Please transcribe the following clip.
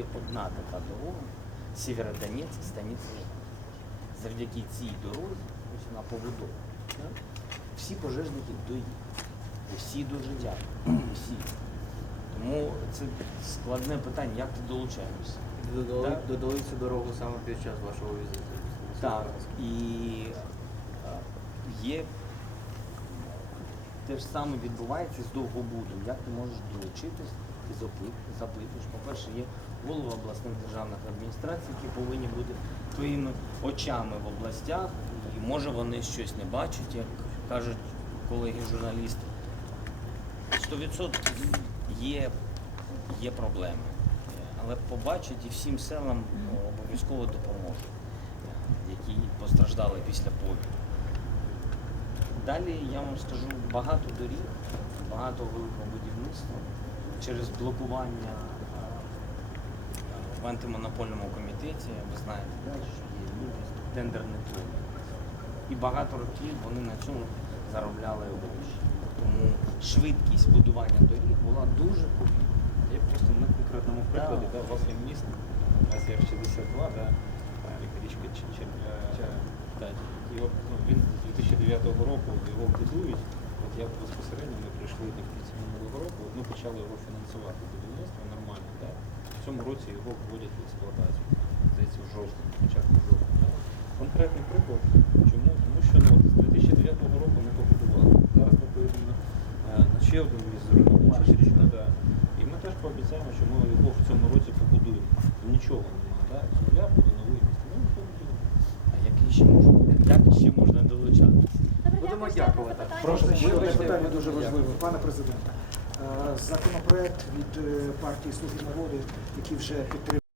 є одна така дорога Сєвєродонецьк, станиця. Завдяки цій дорозі, ось вона побудована. Всі пожежники доїдуть. І всі дуже дякують. Всі. Тому це складне питання, як ти долучаєшся. Додали, Так. додали цю дорогу саме під час вашого візиту. Так, і є те ж саме відбувається з довгобудом. Як ти можеш долучитись, запит- запитуєш. По-перше, є голови обласних державних адміністрацій, які повинні бути твоїми очами в областях, і може вони щось не бачать, як кажуть колеги журналісти. 100% є, є проблеми. Але побачать і всім селам ну, обов'язково допоможуть, які постраждали після повіді. Далі я вам скажу багато доріг, багато великого будівництва через блокування в антимонопольному комітеті. Ви знаєте, що є люди, тендерне поле. І багато років вони на цьому заробляли гроші. Тому швидкість будування доріг була дуже повільна. Я просто на конкретному прикладі, Да. у вас є міст, у вас є Р-62, да, річка Чечен. Так, і от, ну, він з 2009 року його будують. От я безпосередньо ми прийшли до кінця минулого року, почали його фінансувати будівництво нормально. Да. В цьому році його вводять в експлуатацію. Здається, в жовтні, початку жовтня. Да. Конкретний приклад. Чому? Тому що ну, з 2009 року ми побудували. Зараз ми поїдемо е, на ще один міст зруйнований да. І ми теж пообіцяємо, що ми його в цьому році побудуємо. Нічого немає, да? з нуля буде новий міст. Ми його побудуємо. А який ще може бути? Як ще можна долучатися? Будемо дякувати. Прошу, Можна питання дуже важливе. Пане президенте, законопроект від е, партії Слуги народу, який вже підтримав